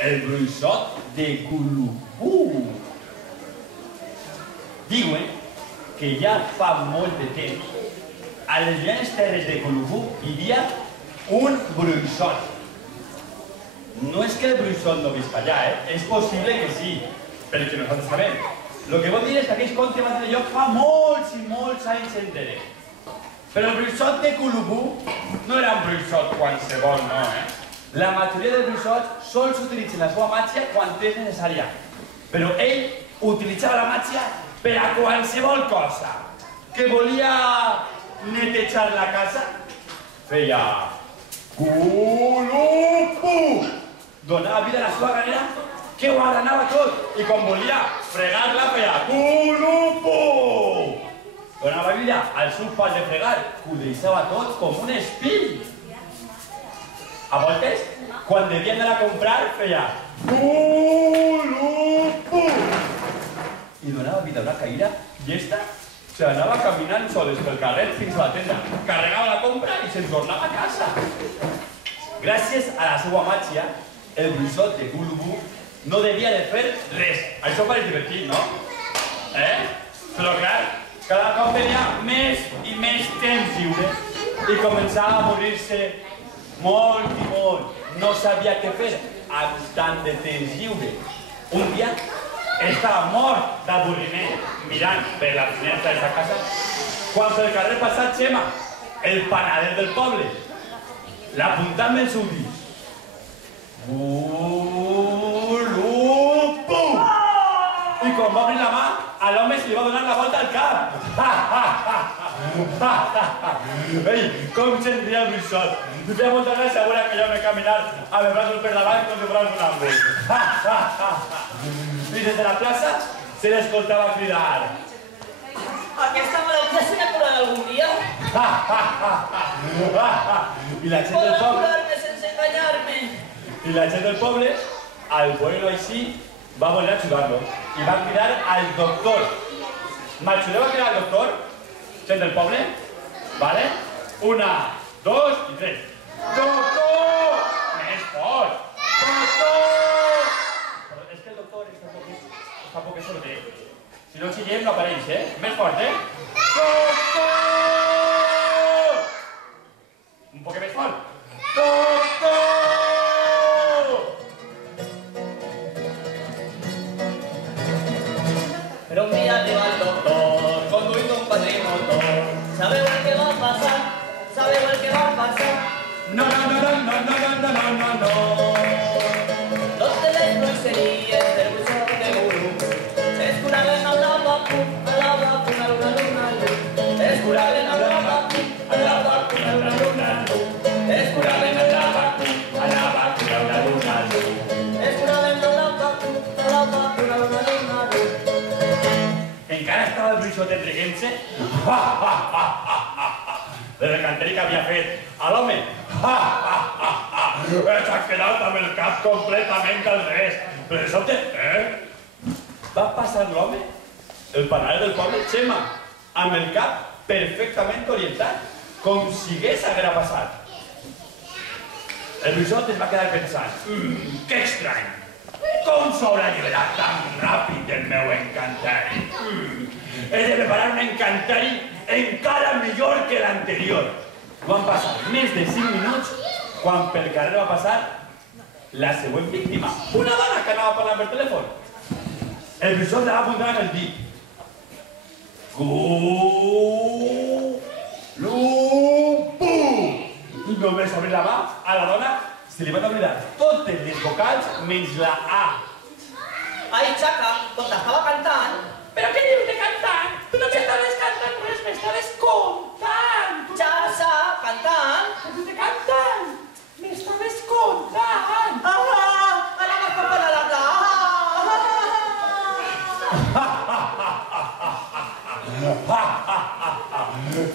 el bruixot de Culubú. Diuen que ja fa molt de temps a les grans terres de Culubú vivia un bruixot. No és que el bruixot no visca allà, és possible que sí, pel que nosaltres sabem. El que vol dir és que aquells contes van tenir lloc fa molts i molts anys enrere. Però el bruixot de Culubú no era un bruixot qualsevol, no, La majoria dels bruixots sols utilitzen la seva màgia quan és necessària. Però ell utilitzava la màgia per a qualsevol cosa. Que volia netejar la casa, feia Culubú! Donava vida a la seva ganera, que ho agranava tot. I quan volia fregar-la, feia Culubú! Donava vida al seu pas de fregar, que ho deixava tot com un espill. A voltes, quan devia anar a comprar, feia Culubú! I donava vida a una caïra llesta. Anava caminant soles pel carrer fins a la tenda, carregava la compra i se'n tornava a casa. Gràcies a la seva màgia, el bruixot de Culubú no devia de fer res. Això pareix divertit, no? Però clar, cada cop tenia més i més temps lliure i començava a morir-se molt i molt. No sabia què fer amb tant de temps lliure. Un dia estava mort d'avorriment mirant per la finestra de sa casa quan pel carrer passà Xema, el panader del poble. L'apuntant amb els ulls. Culubú! I quan va obrir la mà, a l'home se li va donar la volta al cap. Ei, com se'n ria el bruixot. I feia molta gràcia veure aquell home caminar amb els braços per davant com si fos un àmbul. I des de la plaça se l'escoltava cridar. Aquesta malaltia s'ha curat algun dia? I la gent del Podrà poble... curar-me sense enganyar-me. I la gent del poble, al veure-lo així, va voler ajudar-lo. I va cridar al doctor. M'ajudeu a cridar al doctor? Gent del poble? Vale? 1, 2 i 3. Doctor! Més fort! Doctor! És que el doctor fa poc que sordet. Si no xillem no apareix, Més fort, Doctor! Un poc més fort. Doctor! Pero un día arriba el doctor, conduint un patrimotor. ¿Sabeu el que va a pasar? ¿Sabeu el que va a pasar? No, no, no, no, no, no, no, no, no, no. Los de les bruixeries del bruixot de Culubú es curaven a la vacuna, a la luna. Es curaven a la vacuna, a la luna. Es curaven a la vacuna, a la luna. Es curaven a la vacuna, a la luna. Encara estava el bruixot entreguent-se de l'encanteri que havia fet a l'home. S'ha quedat amb el cap completament al revés. Però de sobte, va passar l'home, el panader del poble, Xema, amb el cap perfectament orientat, com si hagués passat. El bruixot es va quedar pensant, que estrany, com s'haurà alliberat tan ràpid del meu encanteri? He de preparar un encanteri encara millor que l'anterior. Van passar més de 5 minuts quan pel carrer va passar la següent víctima, una dona que anava parlant per telèfon. El bruixot la va apuntar amb el dit. Culubú! I només obrir la mà, a la dona se li van oblidar totes les vocals menys la A. Ai, xaca, com t'estava cantant. Però què dius de cantant? Tu no m'estaves cantant res, m'estaves contant. Xasa, cantant. Què dius de cantant? M'estaves contant. Ara m'has papat a la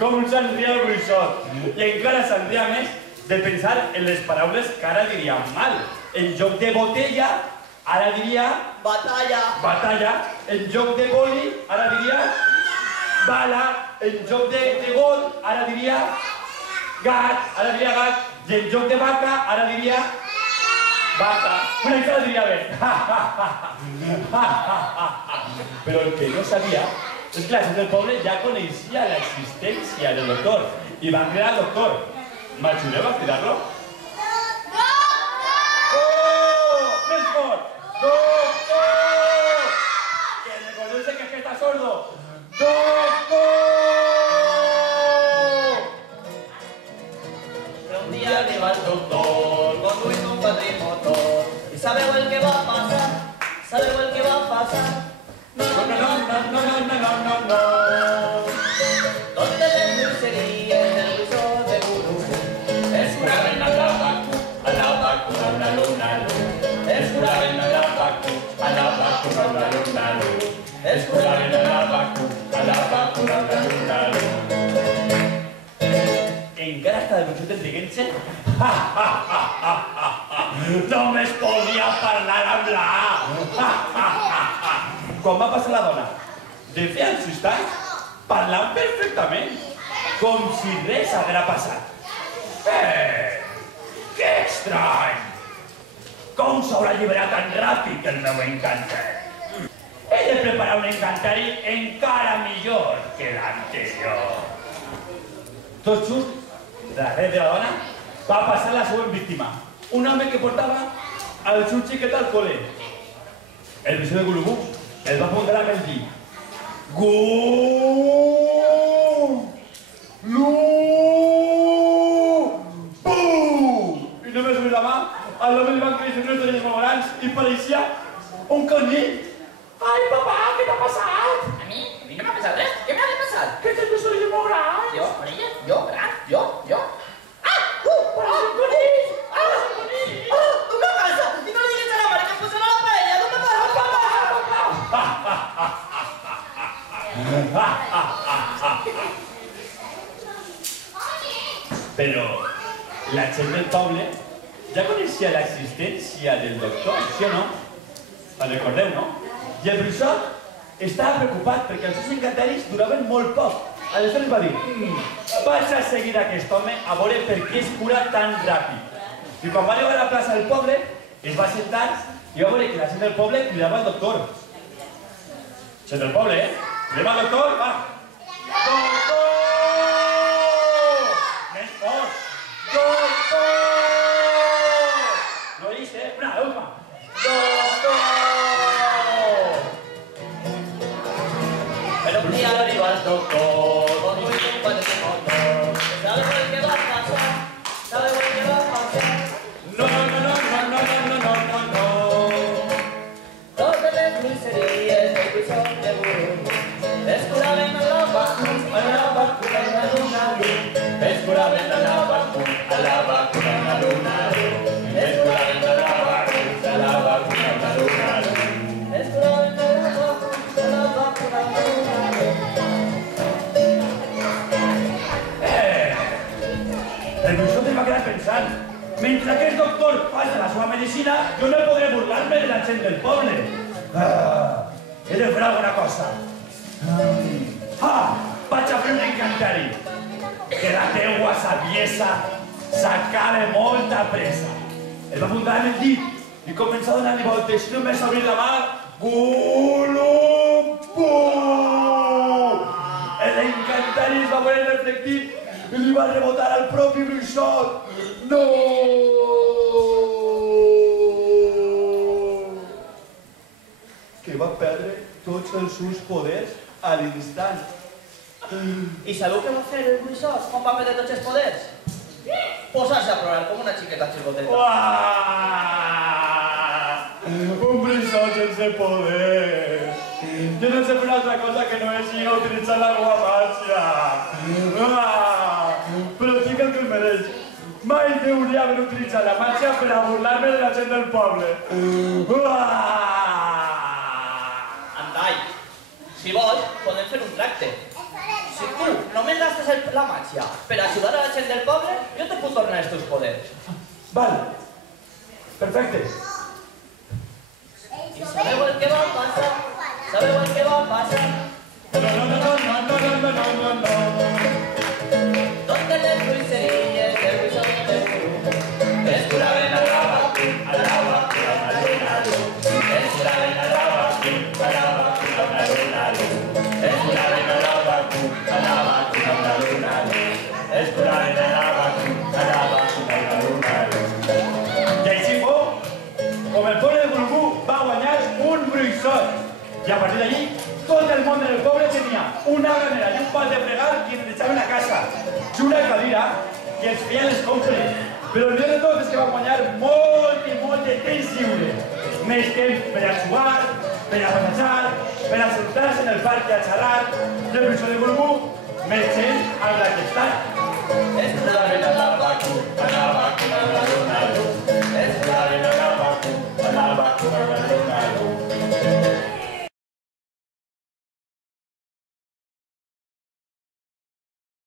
Com se'n ria el bruixot. I encara se'n ria més de pensar en les paraules que ara diríem mal. En lloc de botella, ara diria... batalla. Batalla. En lloc de boli, ara diria... bala. En lloc de gol, ara diria... gat. Ara diria gat. I en lloc de vaca, ara diria... vaca, una mica la diria bé. Però el que no sabia és que la gent del poble ja coneixia l'existència del doctor i van cridar al doctor. M'ajudeu a cridar-lo? ¡Oh! ¡Més fort! ¡Doctor! Que recordeu que està sordo. ¡Doctor! Un día arriba el doctor, conduint un cuatrimotor, i sabeu el que va passar? Sabeu el que va passar? No, no, no, no, no, no, no, no, no, no. Totes les dulceries del buixó de Gurú es curaven a la vacuna, una luna, es curaven a la vacuna, una luna, es curaven a la vacuna, una luna. Encara està de bruixot intel·ligent? Només podia parlar amb la A. Quan va passar la dona? De fer els instants, parlant perfectament, com si res haguera passat. Que estrany! Com s'haurà alliberat tan ràpid el meu encantari? He de preparar un encantari encara millor que l'anterior. Tot just, darrere de la dona, va passar la següent víctima. Un home que portava el seu xiquet al col·le. El bruixot de Gulubú el va apuntar amb el dit. Gulubú! I només obrir la mà, a l'home li van créixer unes orelles molt grans i pareixia un conill. Ai, papà, què t'ha passat? ¿A mí? ¿A mí no me ha pasado res? ¿Qué me ha de pasar? Que tens unes orelles molt grans. ¿Yo? ¿Con ella? ¿Yo? ¿Verdad? ¿Yo? Pareix un conill! Pareix un conill! ¿Dónde pasa? Y no le digas a la madre que puso en la paella. ¿Dónde pasa? Però la gent del poble ja coneixia l'existència del doctor, sí o no? Te'n recordeu, no? I el bruixot estava preocupat perquè els seus encantaris duraven molt poc. Aleshores va dir, vaig a seguir aquest home a veure per què es cura tan ràpid. I quan va arribar a la plaça del poble, es va sentar i va veure que la gent del poble cridava al doctor. Gent del poble, cridem al doctor, va! Doctor! Més fort! Doctor! No oís, una alma! Doctor! Pero un día arriba el doctor, con un cuatrimotor. ¿Sabes el que va a pasar? ¿Sabes el que va a pasar? No, no, no, no, no, no, no, no, no. Todas las dulcerías del buixó de Gurú es curaven a la vacuna, una luna. Es curaven a la vacuna, una luna. Es curaven a la vacuna, una luna. Es curaven a la vacuna, una luna. El bruixot es va quedar pensant, mentre aquest doctor faci la seva medicina, jo no podré burlar-me de la gent del poble. He de fer alguna cosa. Vaig a fer un encantari. Que la teua saviesa s'acabe molta pressa. El va apuntar amb el dit i començar a donar-li voltes. I només obrir la mà, Gulubú! L'encantari es va veure reflectit i li va rebotar al propi bruixot. No! Que va perdre tots els seus poders a l'instant. I sabeu què va fer el buixot quan va perdre tots els poders? Posar-se a plorar com una xiqueta xicoteta. Uah! Un bruixot sense poder. Jo no sé fer una altra cosa que no és ir a utilitzar la meva màgia. Però sí que el que em mereix. Mai hauria d'haver utilitzat la màgia per a burlar-me de la gent del poble. Andai, si vols, podem fer un tracte. Si tu només gastes la màgia per ajudar a la gent del poble, jo te puc tornar els teus poders. Val. Perfecte. I sabeu el que va passar? Sabeu el que va passar? No, no, no, no, no, no, no, no, no, no. Totes les dulceries del buixó de Gurú es curaven a la vacuna, partir d'allí, tot el món del poble tenia una granera i un pal de fregar i ens deixaven a casa. I una cadira i ens feien les compres. Però el millor de tot és que vam guanyar molt de temps lliure. Més temps per a jugar, per a passejar, per a sentar-se en el parc i a xerrar. I el professor de Borbú, més gent amb la que estar